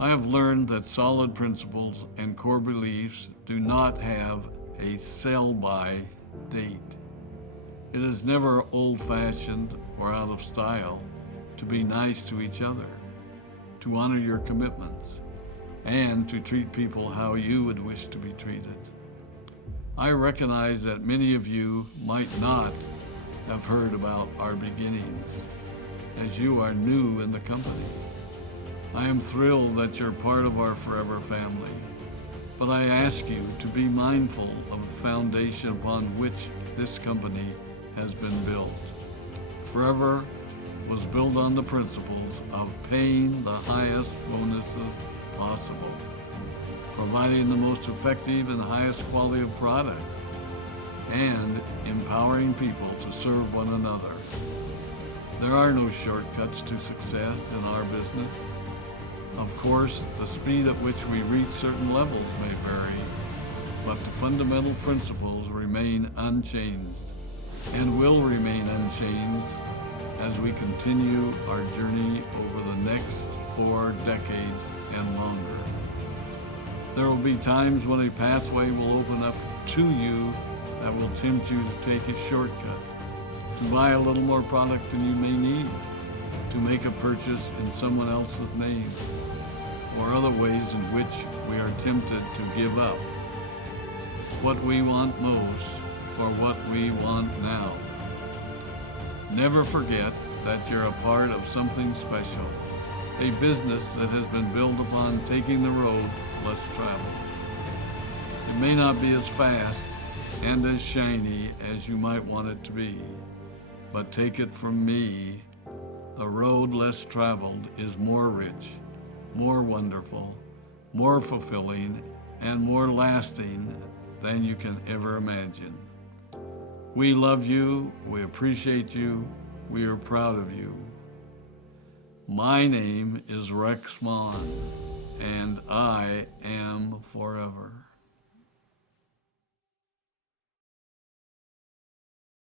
I have learned that solid principles and core beliefs do not have a sell-by date. It is never old-fashioned or out of style to be nice to each other, to honor your commitments, and to treat people how you would wish to be treated. I recognize that many of you might not have heard about our beginnings, as you are new in the company. I am thrilled that you're part of our forever family, but I ask you to be mindful of the foundation upon which this company has been built. Forever was built on the principles of paying the highest bonuses possible, providing the most effective and highest quality of products, and empowering people to serve one another. There are no shortcuts to success in our business. Of course, the speed at which we reach certain levels may vary, but the fundamental principles remain unchanged and will remain unchanged as we continue our journey over the next 4 decades and longer. There will be times when a pathway will open up to you that will tempt you to take a shortcut, to buy a little more product than you may need, to make a purchase in someone else's name, or other ways in which we are tempted to give up what we want most for what we want now. Never forget that you're a part of something special, a business that has been built upon taking the road less traveled. It may not be as fast and as shiny as you might want it to be, but take it from me, the road less traveled is more rich, more wonderful, more fulfilling, and more lasting than you can ever imagine. We love you, we appreciate you, we are proud of you. My name is Rex Maughan, and I